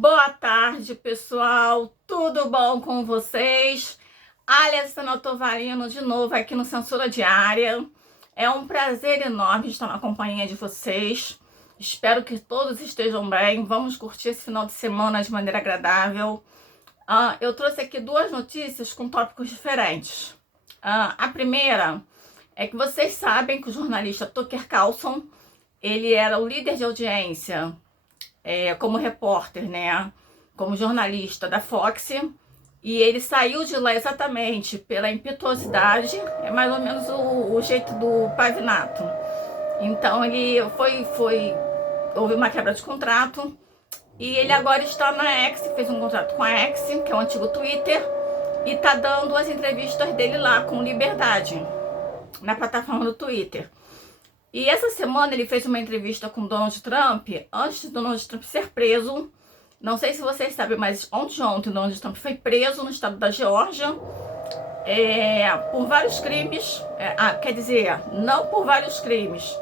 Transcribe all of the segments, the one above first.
Boa tarde, pessoal. Tudo bom com vocês? Alessandra Tovarino de novo aqui no Censura Diária. É um prazer enorme estar na companhia de vocês. Espero que todos estejam bem. Vamos curtir esse final de semana de maneira agradável. Eu trouxe aqui duas notícias com tópicos diferentes. A primeira é que vocês sabem que o jornalista Tucker Carlson, ele era o líder de audiência como repórter, né? Como jornalista da Fox, e ele saiu de lá exatamente pela impetuosidade, é mais ou menos o jeito do Pavinato. Então ele houve uma quebra de contrato, e ele agora está na X, fez um contrato com a X, que é o antigo Twitter, e tá dando as entrevistas dele lá com liberdade, na plataforma do Twitter. E essa semana ele fez uma entrevista com Donald Trump, antes de Donald Trump ser preso. Não sei se vocês sabem, mas ontem Donald Trump foi preso no estado da Geórgia por vários crimes. Quer dizer, não por vários crimes,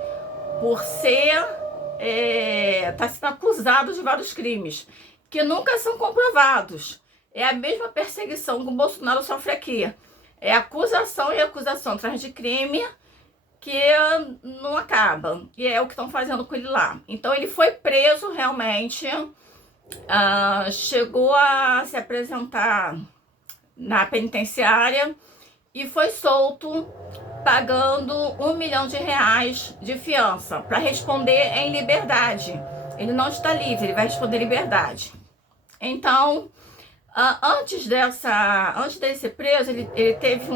por tá sendo acusado de vários crimes, que nunca são comprovados. É a mesma perseguição que o Bolsonaro sofre aqui. É acusação e acusação atrás de crime, que não acaba, e é o que estão fazendo com ele lá. Então ele foi preso realmente, chegou a se apresentar na penitenciária e foi solto pagando R$1 milhão de fiança para responder em liberdade. Ele não está livre, ele vai responder em liberdade. Então, antes dele ser preso, ele teve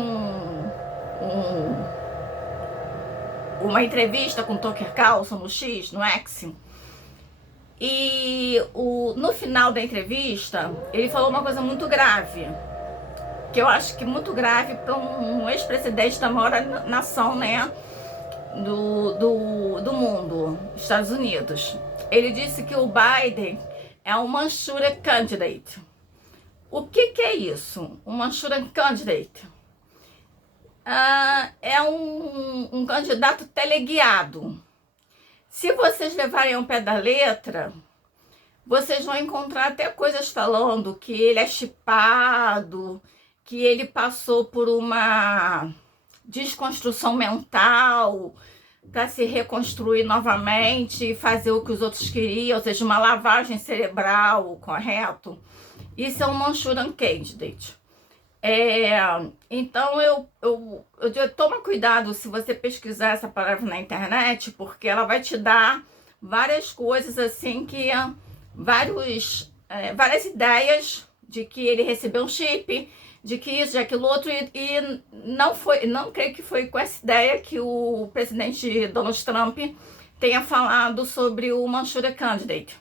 uma entrevista com Tucker Carlson no X, no X, e no final da entrevista ele falou uma coisa muito grave, que eu acho que muito grave para um ex-presidente da maior nação, né, do mundo, Estados Unidos. Ele disse que o Biden é um Manchurian Candidate. O que é isso? Um Manchurian Candidate? É um candidato teleguiado. Se vocês levarem ao pé da letra, vocês vão encontrar até coisas falando que ele é chipado, que ele passou por uma desconstrução mental para se reconstruir novamente e fazer o que os outros queriam, ou seja, uma lavagem cerebral, correto? Isso é um Manchurian Candidate. Então eu toma cuidado se você pesquisar essa palavra na internet, porque ela vai te dar várias coisas assim, várias ideias de que ele recebeu um chip, de que isso, de aquilo outro, e não creio que foi com essa ideia que o presidente Donald Trump tenha falado sobre o Manchurian Candidate.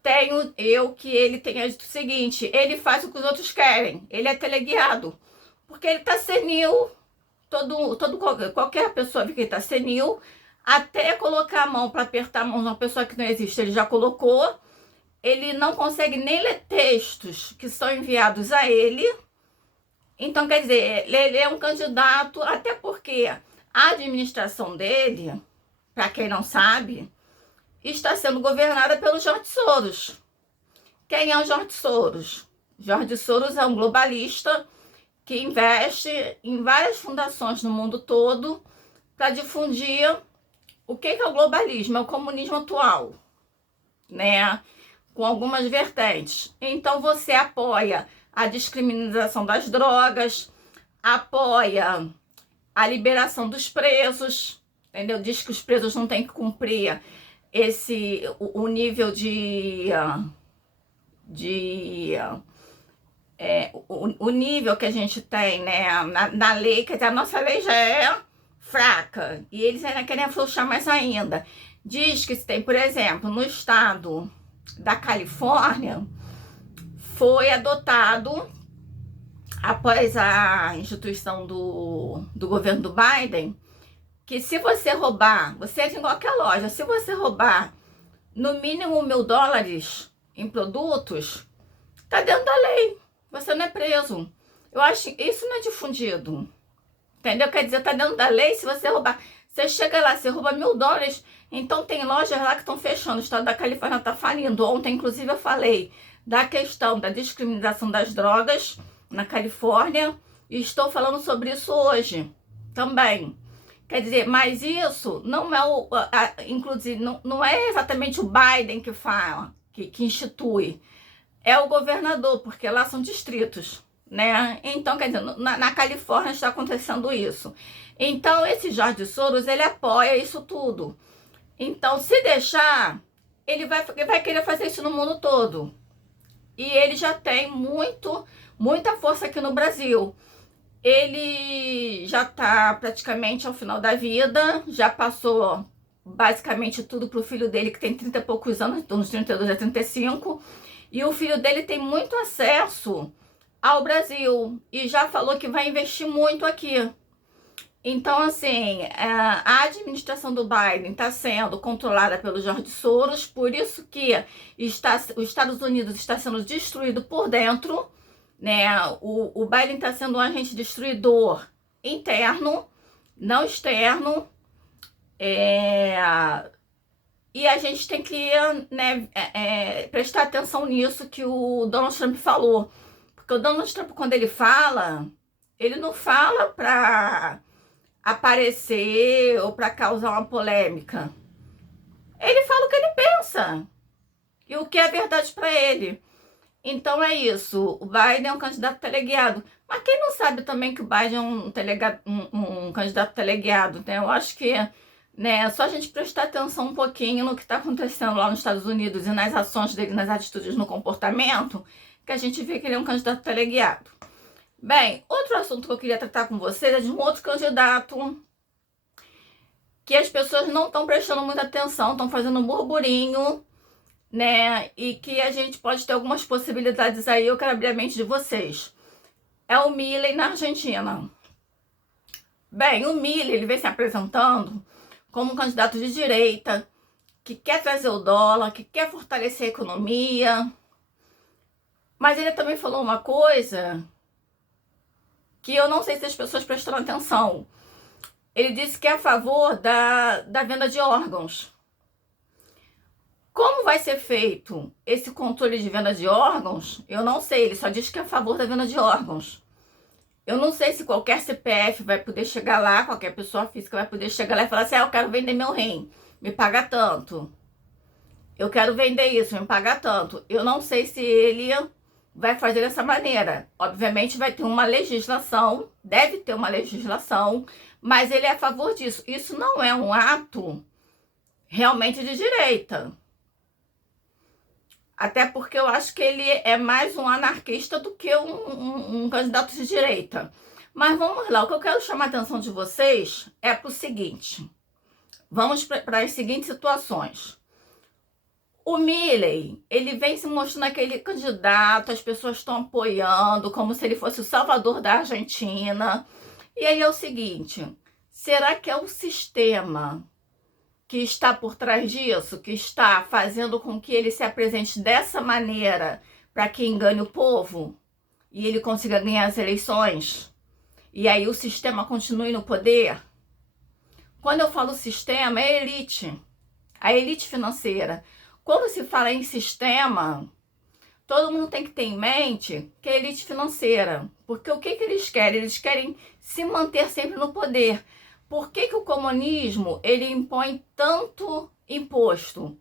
Tenho eu que ele tenha dito o seguinte: ele faz o que os outros querem, ele é teleguiado, porque ele tá senil. Qualquer pessoa vê que ele tá senil, até colocar a mão para apertar a mão de uma pessoa que não existe, ele já colocou. Ele não consegue nem ler textos que são enviados a ele. Então, quer dizer, ele é um candidato, até porque a administração dele, para quem não sabe, está sendo governada pelo George Soros. Quem é o George Soros? George Soros é um globalista que investe em várias fundações no mundo todo para difundir o que é o globalismo, é o comunismo atual, né? Com algumas vertentes. Então você apoia a descriminalização das drogas, apoia a liberação dos presos, entendeu? Diz que os presos não têm que cumprir o nível o nível que a gente tem, né, na lei, quer dizer, a nossa lei já é fraca, e eles ainda querem afrouxar mais ainda. Diz que se tem, por exemplo, no estado da Califórnia, foi adotado, após a instituição do governo do Biden, que se você roubar, você entra em qualquer loja, se você roubar no mínimo $1.000 em produtos, tá dentro da lei, você não é preso. Eu acho que isso não é difundido, entendeu? Quer dizer, tá dentro da lei se você roubar. Você chega lá, você rouba $1.000, então tem lojas lá que estão fechando, o estado da Califórnia está falindo. Ontem, inclusive, eu falei da questão da discriminação das drogas na Califórnia e estou falando sobre isso hoje também. Quer dizer, mas isso não é inclusive, não é exatamente o Biden que fala, que institui, é o governador, porque lá são distritos, né? Então, quer dizer, na Califórnia está acontecendo isso. Então, esse George Soros, ele apoia isso tudo. Então, se deixar, ele vai querer fazer isso no mundo todo. E ele já tem muita força aqui no Brasil. Ele já está praticamente ao final da vida, já passou basicamente tudo para o filho dele, que tem 30 e poucos anos, uns 32 a 35, e o filho dele tem muito acesso ao Brasil, e já falou que vai investir muito aqui. Então, assim, a administração do Biden está sendo controlada pelo George Soros, por isso que os Estados Unidos está sendo destruído por dentro, né? O Biden está sendo um agente destruidor interno, não externo, e a gente tem que, né, prestar atenção nisso que o Donald Trump falou, porque o Donald Trump, quando ele fala, ele não fala para aparecer ou para causar uma polêmica. Ele fala o que ele pensa e o que é verdade para ele. Então é isso, o Biden é um candidato teleguiado. Mas quem não sabe também que o Biden é um candidato teleguiado, né? Eu acho que, né, é só a gente prestar atenção um pouquinho no que está acontecendo lá nos Estados Unidos e nas ações dele, nas atitudes, no comportamento, que a gente vê que ele é um candidato teleguiado. Bem, outro assunto que eu queria tratar com vocês é de um outro candidato que as pessoas não estão prestando muita atenção, estão fazendo um burburinho, né? E que a gente pode ter algumas possibilidades aí, eu quero abrir a mente de vocês. É o Milei na Argentina. Bem, o Milei, ele vem se apresentando como um candidato de direita, que quer trazer o dólar, que quer fortalecer a economia. Mas ele também falou uma coisa que eu não sei se as pessoas prestaram atenção. Ele disse que é a favor da venda de órgãos. Como vai ser feito esse controle de venda de órgãos, eu não sei. Ele só diz que é a favor da venda de órgãos. Eu não sei se qualquer CPF vai poder chegar lá, qualquer pessoa física vai poder chegar lá e falar assim, eu quero vender meu rim, me paga tanto. Eu quero vender isso, me paga tanto. Eu não sei se ele vai fazer dessa maneira. Obviamente vai ter uma legislação, deve ter uma legislação, mas ele é a favor disso. Isso não é um ato realmente de direita. Até porque eu acho que ele é mais um anarquista do que um candidato de direita. Mas vamos lá, o que eu quero chamar a atenção de vocês é para o seguinte. Vamos para as seguintes situações. O Milei, ele vem se mostrando aquele candidato, as pessoas estão apoiando, como se ele fosse o salvador da Argentina. E aí é o seguinte, será que é o sistema que está por trás disso, que está fazendo com que ele se apresente dessa maneira para que engane o povo e ele consiga ganhar as eleições? E aí o sistema continue no poder? Quando eu falo sistema, é a elite financeira. Quando se fala em sistema, todo mundo tem que ter em mente que é a elite financeira. Porque o que eles querem? Eles querem se manter sempre no poder. Por que o comunismo ele impõe tanto imposto?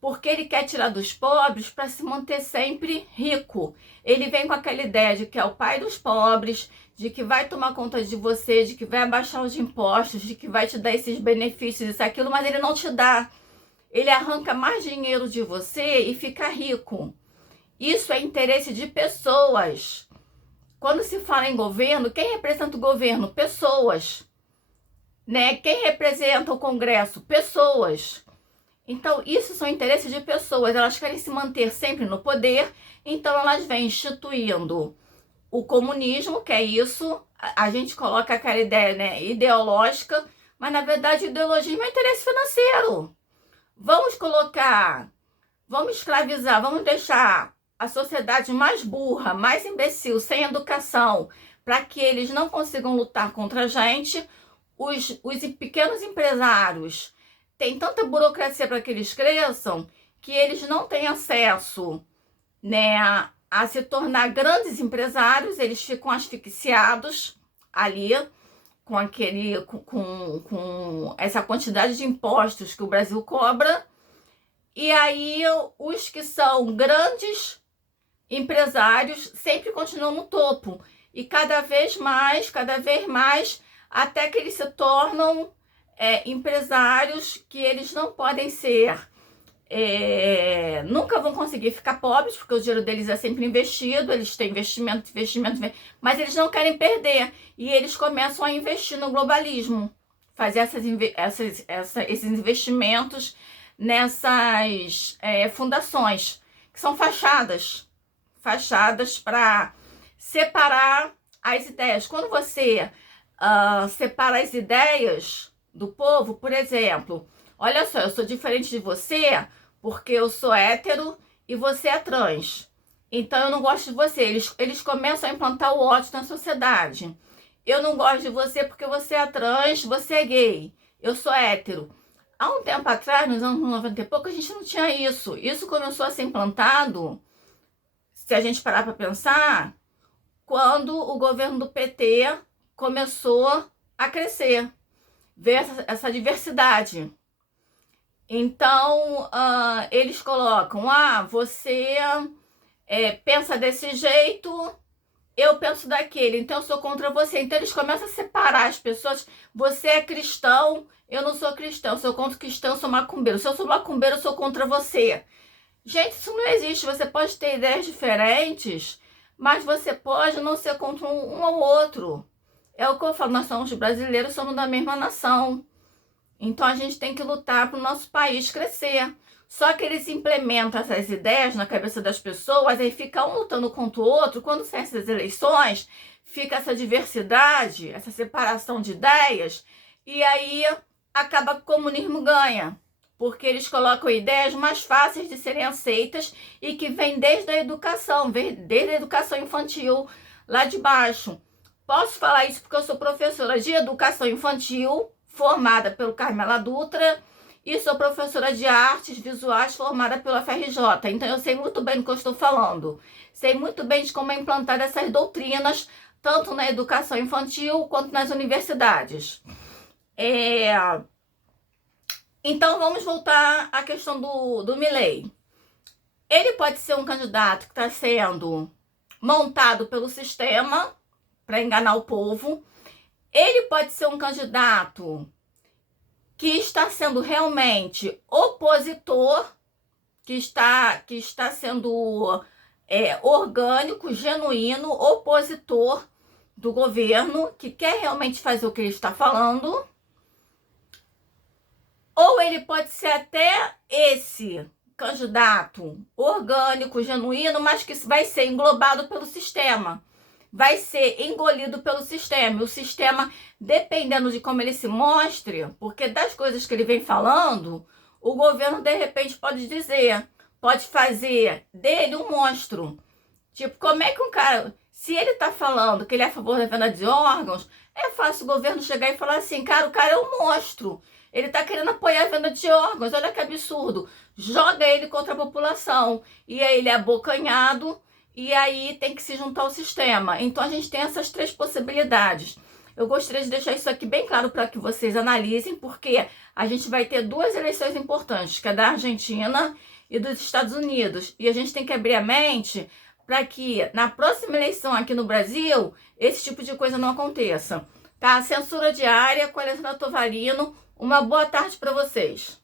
Porque ele quer tirar dos pobres para se manter sempre rico. Ele vem com aquela ideia de que é o pai dos pobres, de que vai tomar conta de você, de que vai abaixar os impostos, de que vai te dar esses benefícios, isso, aquilo, mas ele não te dá. Ele arranca mais dinheiro de você e fica rico. Isso é interesse de pessoas. Quando se fala em governo, quem representa o governo? Pessoas. Né? Quem representa o Congresso? Pessoas. Então, isso são interesses de pessoas. Elas querem se manter sempre no poder, então elas vêm instituindo o comunismo, que é isso. A gente coloca aquela ideia, né, ideológica, mas na verdade ideologia é interesse financeiro. Vamos escravizar, vamos deixar a sociedade mais burra, mais imbecil, sem educação, para que eles não consigam lutar contra a gente. os pequenos empresários têm tanta burocracia para que eles cresçam que eles não têm acesso, né, a se tornar grandes empresários, eles ficam asfixiados ali com essa quantidade de impostos que o Brasil cobra. E aí os que são grandes empresários sempre continuam no topo. E cada vez mais, até que eles se tornam empresários que eles não podem ser, nunca vão conseguir ficar pobres, porque o dinheiro deles é sempre investido, eles têm investimento, mas eles não querem perder. E eles começam a investir no globalismo, fazer esses investimentos nessas fundações, que são fachadas para separar as ideias. Quando você separa as ideias do povo, por exemplo, olha só, eu sou diferente de você porque eu sou hétero e você é trans. Então eu não gosto de você. Eles começam a implantar o ódio na sociedade. Eu não gosto de você porque você é trans, você é gay. Eu sou hétero. Há um tempo atrás, nos anos 90 e pouco, a gente não tinha isso. Isso começou a ser implantado, se a gente parar para pensar, quando o governo do PT começou a crescer, ver essa diversidade. Então, eles colocam, você pensa desse jeito, eu penso daquele, então eu sou contra você. Então eles começam a separar as pessoas. Você é cristão, eu não sou cristão. Se eu contra cristão, eu sou macumbeiro. Se eu sou macumbeiro, eu sou contra você. Gente, isso não existe. Você pode ter ideias diferentes, mas você pode não ser contra um ao outro. É o que eu falo, nós somos brasileiros, somos da mesma nação. Então a gente tem que lutar para o nosso país crescer. Só que eles implementam essas ideias na cabeça das pessoas, aí fica um lutando contra o outro. Quando saem essas eleições, fica essa diversidade, essa separação de ideias, e aí acaba que o comunismo ganha. Porque eles colocam ideias mais fáceis de serem aceitas e que vêm desde a educação, desde a educação infantil, lá de baixo. Posso falar isso porque eu sou professora de educação infantil, formada pelo Carmela Dutra, e sou professora de artes visuais formada pela FRJ. Então eu sei muito bem do que eu estou falando. Sei muito bem de como é implantar essas doutrinas, tanto na educação infantil quanto nas universidades. Então vamos voltar à questão do Milei. Ele pode ser um candidato que está sendo montado pelo sistema para enganar o povo. Ele pode ser um candidato que está sendo realmente opositor, que está sendo orgânico, genuíno, opositor do governo, que quer realmente fazer o que ele está falando. Ou ele pode ser até esse candidato orgânico, genuíno, mas que vai ser englobado pelo sistema. Vai ser engolido pelo sistema. E o sistema, dependendo de como ele se mostre, porque das coisas que ele vem falando, o governo, de repente, pode fazer dele um monstro. Tipo, como é que um cara... Se ele tá falando que ele é a favor da venda de órgãos, é fácil o governo chegar e falar assim, cara, o cara é um monstro. Ele tá querendo apoiar a venda de órgãos, olha que absurdo. Joga ele contra a população. E aí ele é abocanhado... E aí tem que se juntar ao sistema. Então a gente tem essas três possibilidades. Eu gostaria de deixar isso aqui bem claro para que vocês analisem, porque a gente vai ter duas eleições importantes, que é da Argentina e dos Estados Unidos. E a gente tem que abrir a mente para que na próxima eleição aqui no Brasil, esse tipo de coisa não aconteça. Tá? Censura diária com a Alessandra Tovarino. Uma boa tarde para vocês.